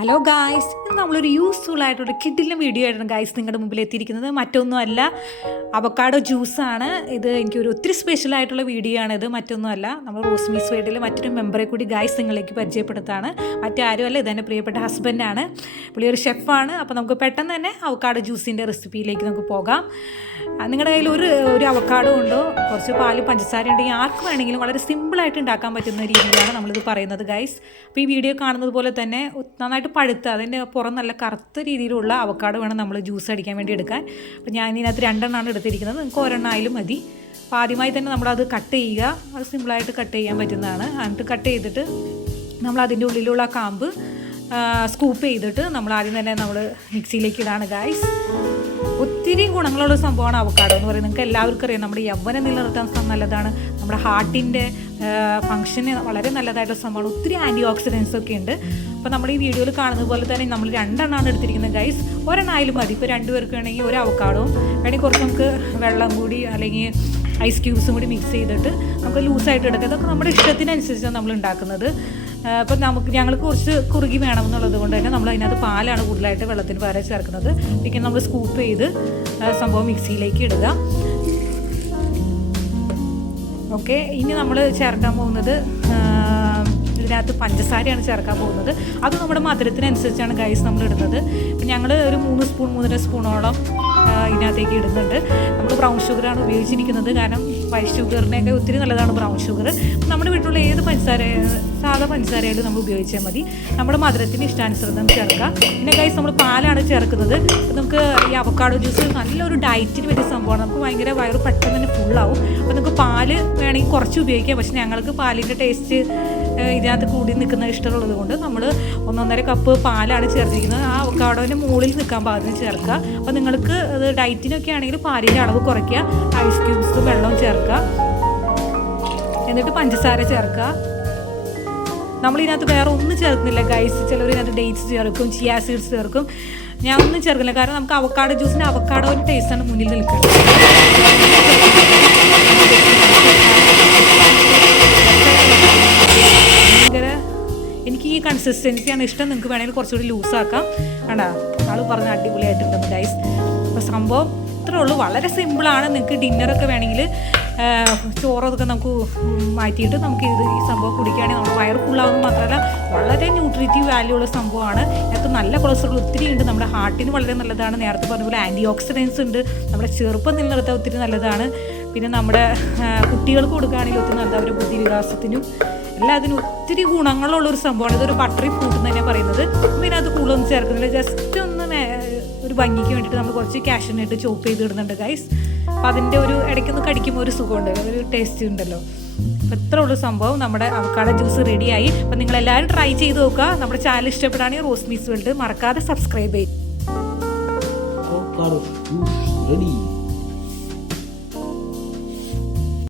Hello guys, ഇത് നമ്മളൊരു useful ആയിട്ടുള്ള കിഡിലും വീഡിയോ ആയിട്ടാണ് ഗായ്സ് നിങ്ങളുടെ മുമ്പിൽ എത്തിയിരിക്കുന്നത്. മറ്റൊന്നുമല്ല, അവക്കാഡോ ജ്യൂസാണ് ഇത്. എനിക്കൊരു ഒത്തിരി സ്പെഷ്യൽ ആയിട്ടുള്ള വീഡിയോ ആണിത്. മറ്റൊന്നുമല്ല, നമ്മൾ റോസ്മീസ് വേഡിൽ മറ്റൊരു മെമ്പറെ കൂടി ഗായ്സ് നിങ്ങളിലേക്ക് പരിചയപ്പെടുത്താണ്. മറ്റാരുമല്ല, ഇതെൻ്റെ പ്രിയപ്പെട്ട ഹസ്ബൻഡാണ്. പുള്ളി ഒരു ഷെഫാണ്. അപ്പോൾ നമുക്ക് പെട്ടെന്ന് തന്നെ അവക്കാഡോ ജ്യൂസിൻ്റെ റെസിപ്പിയിലേക്ക് നമുക്ക് പോകാം. നിങ്ങളുടെ കയ്യിൽ ഒരു അവക്കാഡോ ഉണ്ടോ, കുറച്ച് പാല് പഞ്ചസാര ഉണ്ടെങ്കിൽ ആർക്ക് വേണമെങ്കിലും വളരെ സിമ്പിളായിട്ട് ഉണ്ടാക്കാൻ പറ്റുന്ന രീതിയിലാണ് നമ്മളിത് പറയുന്നത് ഗായ്സ്. അപ്പോൾ ഈ വീഡിയോ കാണുന്നത് പോലെ തന്നെ നന്നായിട്ട് പഴുത്ത, അതിൻ്റെ പുറം നല്ല കറുത്ത രീതിയിലുള്ള അവക്കാഡോ വേണം നമ്മൾ ജ്യൂസ് അടിക്കാൻ വേണ്ടി എടുക്കാൻ. അപ്പോൾ ഞാൻ ഇതിനകത്ത് 2 എണ്ണമാണ് എടുത്തിരിക്കുന്നത്. നിങ്ങൾക്ക് ഒരെണ്ണമായാലും മതി. അപ്പോൾ ആദ്യമായി തന്നെ നമ്മളത് കട്ട് ചെയ്യുക. അത് സിമ്പിളായിട്ട് കട്ട് ചെയ്യാൻ പറ്റുന്നതാണ്. എന്നിട്ട് കട്ട് ചെയ്തിട്ട് നമ്മൾ അതിൻ്റെ ഉള്ളിലുള്ള കാമ്പ് സ്കൂപ്പ് ചെയ്തിട്ട് നമ്മൾ ആദ്യം തന്നെ നമ്മൾ മിക്സിയിലേക്ക് ഇടാണ് ഗായ്സ്. ഒത്തിരി ഗുണങ്ങളുള്ള സംഭവമാണ് അവക്കാഡോ എന്ന് പറയുന്നത്. നിങ്ങൾക്ക് എല്ലാവർക്കും അറിയാം, നമ്മുടെ യൗവനം നിലനിർത്താൻ നല്ലതാണ്, നമ്മുടെ ഹാർട്ടിൻ്റെ ഫങ്ഷന് വളരെ നല്ലതായിട്ടുള്ള സംഭവമാണ്. ഒത്തിരി ആൻറ്റി ഓക്സിഡൻസ് ഒക്കെ ഉണ്ട്. അപ്പോൾ നമ്മൾ ഈ വീഡിയോയിൽ കാണുന്നത് പോലെ തന്നെ നമ്മൾ 2 എണ്ണമാണ് എടുത്തിരിക്കുന്നത് ഗൈസ്. ഒരെണ്ണമായാലും മതി. ഇപ്പോൾ 2 പേർക്ക് വേണമെങ്കിൽ ഒരു അവക്കാഡോവും വേണമെങ്കിൽ കുറച്ച് നമുക്ക് വെള്ളം കൂടി അല്ലെങ്കിൽ ഐസ് ക്യൂബ്സും കൂടി മിക്സ് ചെയ്തിട്ട് നമുക്ക് ലൂസായിട്ട് എടുക്കാം. അതൊക്കെ നമ്മുടെ ഇഷ്ടത്തിനനുസരിച്ചാണ് നമ്മൾ ഉണ്ടാക്കുന്നത്. അപ്പോൾ ഞങ്ങൾക്ക് കുറച്ച് കുറുകി വേണമെന്നുള്ളത് കൊണ്ട് തന്നെ നമ്മൾ അതിനകത്ത് പാലാണ് കൂടുതലായിട്ട് വെള്ളത്തിന് പകരം ചേർക്കുന്നത്. പിന്നെ നമ്മൾ സ്കൂപ്പ് ചെയ്ത് സംഭവം മിക്സിയിലേക്ക് ഇടുക. ഓക്കെ, ഇനി നമ്മൾ ചേർക്കാൻ പോകുന്നത് ഇതിനകത്ത് പഞ്ചസാരയാണ് ചേർക്കാൻ പോകുന്നത്. അത് നമ്മുടെ മധുരത്തിനനുസരിച്ചാണ് ഗൈസ് നമ്മൾ ഇടുന്നത്. ഇപ്പം ഞങ്ങൾ ഒരു 3 സ്പൂൺ 3.5 സ്പൂണോളം ഇതിനകത്തേക്ക് ഇടുന്നുണ്ട്. നമ്മൾ ബ്രൗൺ ഷുഗറാണ് ഉപയോഗിച്ചിരിക്കുന്നത്. കാരണം വൈറ്റ് ഷുഗറിനെയൊക്കെ ഒത്തിരി നല്ലതാണ് ബ്രൗൺ ഷുഗർ. നമ്മുടെ വീട്ടിലുള്ള ഏത് പഞ്ചസാര, സാധാ പഞ്ചസാരയായാലും നമ്മൾ ഉപയോഗിച്ചാൽ മതി. നമ്മുടെ മധുരത്തിന് ഇഷ്ടാനുസൃതം ചേർക്കുക. പിന്നെ ഗൈസ് നമ്മൾ പാലാണ് ചേർക്കുന്നത്. നമുക്ക് ഈ അവക്കാഡോ ജ്യൂസ് നല്ലൊരു ഡയറ്റിന് വലിയ സംഭവമാണ്. നമുക്ക് ഭയങ്കര വയറ് പെട്ടെന്ന് തന്നെ ഫുള്ളാവും. അപ്പോൾ നമുക്ക് പാല് വേണമെങ്കിൽ കുറച്ച് ഉപയോഗിക്കാം. പക്ഷേ ഞങ്ങൾക്ക് പാലിൻ്റെ ടേസ്റ്റ് ഇതിനകത്ത് കൂടി നിൽക്കുന്ന ഇഷ്ടമുള്ളത് കൊണ്ട് നമ്മൾ 1.5 കപ്പ് പാലാണ് ചേർത്തിരിക്കുന്നത്. ആ അവക്കാഡോൻ്റെ മുകളിൽ നിൽക്കാൻ പാകത്തിന് ചേർക്കുക. അപ്പോൾ നിങ്ങൾക്ക് അത് ഡയറ്റിനൊക്കെ ആണെങ്കിൽ പാലിൻ്റെ അളവ് കുറയ്ക്കുക. ഐസ് ക്യൂബ്സ് വെള്ളവും ചേർക്കുക. എന്നിട്ട് പഞ്ചസാര ചേർക്കുക. നമ്മളിതിനകത്ത് വേറെ ഒന്നും ചേർക്കുന്നില്ല ഗൈസ്. ചിലർ ഇതിനകത്ത് ഡേറ്റ്സ് ചേർക്കും, ചിയാ സീഡ്സ് ചേർക്കും. ഞാൻ ഒന്നും ചേർക്കില്ല. കാരണം നമുക്ക് അവക്കാഡോ ജ്യൂസിന് അവക്കാഡോൻ്റെ ടേസ്റ്റാണ് മുന്നിൽ നിൽക്കുന്നത്. എനിക്ക് ഈ കൺസിസ്റ്റൻസിയാണ് ഇഷ്ടം. നിങ്ങൾക്ക് വേണമെങ്കിൽ കുറച്ചുകൂടി ലൂസാക്കാം. വേണ്ടാ, ആൾ പറഞ്ഞ അടിപൊളിയായിട്ടുണ്ടെന്ന് ഗൈസ്. അപ്പോൾ സംഭവം ഇത്രേ ഉള്ളൂ, വളരെ സിമ്പിളാണ്. നിങ്ങൾക്ക് ഡിന്നറൊക്കെ വേണമെങ്കിൽ ചോറൊക്കെ നമുക്ക് മാറ്റിയിട്ട് നമുക്ക് ഈ സംഭവം കുടിക്കുകയാണെങ്കിൽ നമ്മുടെ വയറ് ഫുള്ളാവുന്നത് മാത്രമല്ല വളരെ ന്യൂട്രീറ്റീവ് വാല്യൂ ഉള്ള സംഭവമാണ്. ഇതിനകത്ത് നല്ല കൊളസ്ട്രോൾ ഒത്തിരി ഉണ്ട്. നമ്മുടെ ഹാർട്ടിന് വളരെ നല്ലതാണ്. നേരത്തെ പറഞ്ഞ പോലെ ആൻറ്റി ഓക്സിഡൻസ് ഉണ്ട്. നമ്മുടെ ചെറുപ്പം നിലനിർത്താൻ ഒത്തിരി നല്ലതാണ്. പിന്നെ നമ്മുടെ കുട്ടികൾക്ക് കൊടുക്കുകയാണെങ്കിൽ ഒത്തിരി നല്ലത്, അവരുടെ ബുദ്ധി വികാസത്തിനും എല്ലാത്തിനും ഒത്തിരി ഗുണങ്ങളുള്ളൊരു സംഭവമാണ്. ഇതൊരു ബട്ടറി ഫ്രൂട്ട് എന്ന് തന്നെ പറയുന്നത്. പിന്നെ അത് കൂടുതലൊന്നും ചേർക്കുന്നില്ല. ജസ്റ്റ് ഒന്ന് ഒരു ഭംഗിക്ക് വേണ്ടിയിട്ട് നമ്മൾ കുറച്ച് കാഷ്യൂനട്ട് ചോപ്പ് ചെയ്ത് ഇടുന്നുണ്ട് ഗൈസ്. അപ്പോൾ അതിൻ്റെ ഒരു ഇടയ്ക്കൊന്ന് കടിക്കുമ്പോൾ ഒരു സുഖമുണ്ട്, ഒരു ടേസ്റ്റ് ഉണ്ടല്ലോ. അപ്പോൾ ഇത്ര ഉള്ള സംഭവം നമ്മുടെ അവക്കാഡോ ജ്യൂസ് റെഡിയായി. അപ്പോൾ നിങ്ങളെല്ലാവരും ട്രൈ ചെയ്ത് നോക്കുക. നമ്മുടെ ചാനൽ ഇഷ്ടപ്പെടുകയാണെങ്കിൽ റോസ്മീസ് വേൾഡ് മറക്കാതെ സബ്സ്ക്രൈബ് ചെയ്യും.